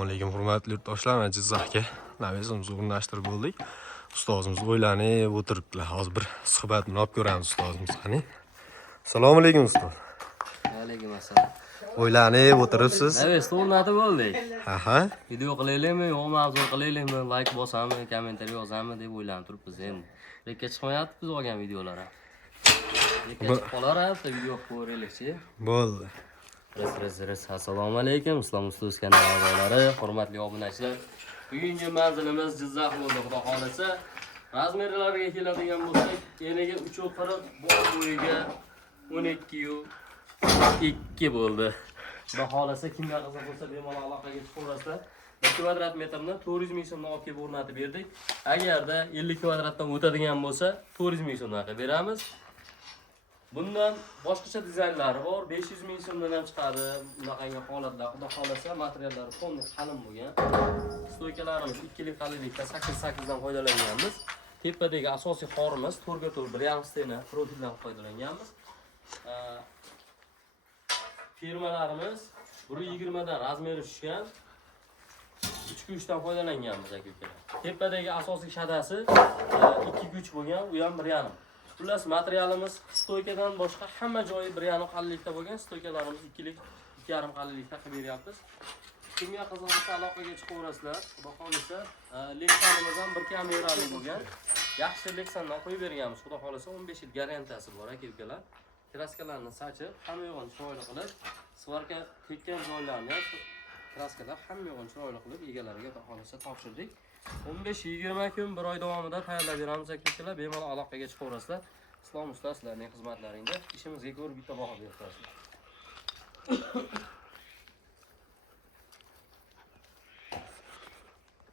Assalomu alaykum hurmatli yurtdoshlar, mana Jizzaxga navbatimizni o'rnashtirib bo'ldik. Ustozimiz o'ylanib o'tiribdilar. Hozir bir suhbatni olib ko'ramiz ustozimiz qani. Assalomu alaykum ustoz. Alaykum assalom. O'ylanib o'tiribsiz. Evet, o'rnatib bo'ldik. Aha. Video qilaylikmi, yo'qmi, obzor qilaylikmi, like bosamiz, kommentariy yozamiz deb o'ylanib turibmiz endi. Rekka chiqmayapti biz olgan videolar ham. Rekka chiqib qolarapti, video ko'raylikchi. Bo'ldi. Res. Assalomu alaykum, Islom Ustoz kanali a'zolari, hurmatli obunachilar. Bugungi manzilimiz Jizzax bo'ldi, xudo xolasa. Razmerlarga keladigan bo'lsak, eniga 3.40, boy bo'yiga 12.2 bo'ldi. Xudo xolasa kimga qiziq bo'lsa, bemalol aloqaga chiqaverasizlar. 1 kvadrat metrni 400 ming so'mdan olib kelib o'rnatib berdik. Agarda 50 kvadratdan o'tadigan bo'lsa, 400 ming so'mdan beramiz. Bundan boshqacha dizaynlari bor, 500 ming so'mdan ham chiqadi. Bunaqangi holatda, xudo xolasa, materiallari to'liq qalin bo'lgan. Stoykalarimiz 2 lik qalinlikda 8 dan foydalanganmiz. Tepadagi asosiy qorimiz 4 ga 4 1.5 stena profildan foydalanganmiz. Firmalarimiz 1.20 dan razmeri tushgan. 3 dan foydalanganmiz aka-ukalar. Tepadagi asosiy shadasi 2 kuch bo'lgan, u ham 1.5. Xullas materialimiz stoykadan boshqa hamma joyi 1.5 qalinlikda bo'lgan. Stoykalarimiz 2 lik, 2.5 qalinlikda qilib beryapmiz. Kimga qiziq bo'lsa aloqaga chiqaverasizlar. Xudo xolasa, Lexanimiz ham 1 kamerali bo'lgan. Yaxshi Lexandan qo'yib berganmiz. Xudo xolasa 15 yil garantiyasi bor aka-ukalar. Kraskalarni sachib, hamma yo'g'ini chiroyli qilib, svarka tekkan joylarni kraskalar hamma yo'g'ini chiroyli qilib egalariga xudo xolasa topshirdik. 15-20 kun, 1 oy davomida tayyorlab beramiz aka-ukalar. Bemalol aloqaga chiqaverasizlar. Islom Ustoz sizlarning xizmatlaringda ishimizga ko'ra bitta baho berib turasizlar.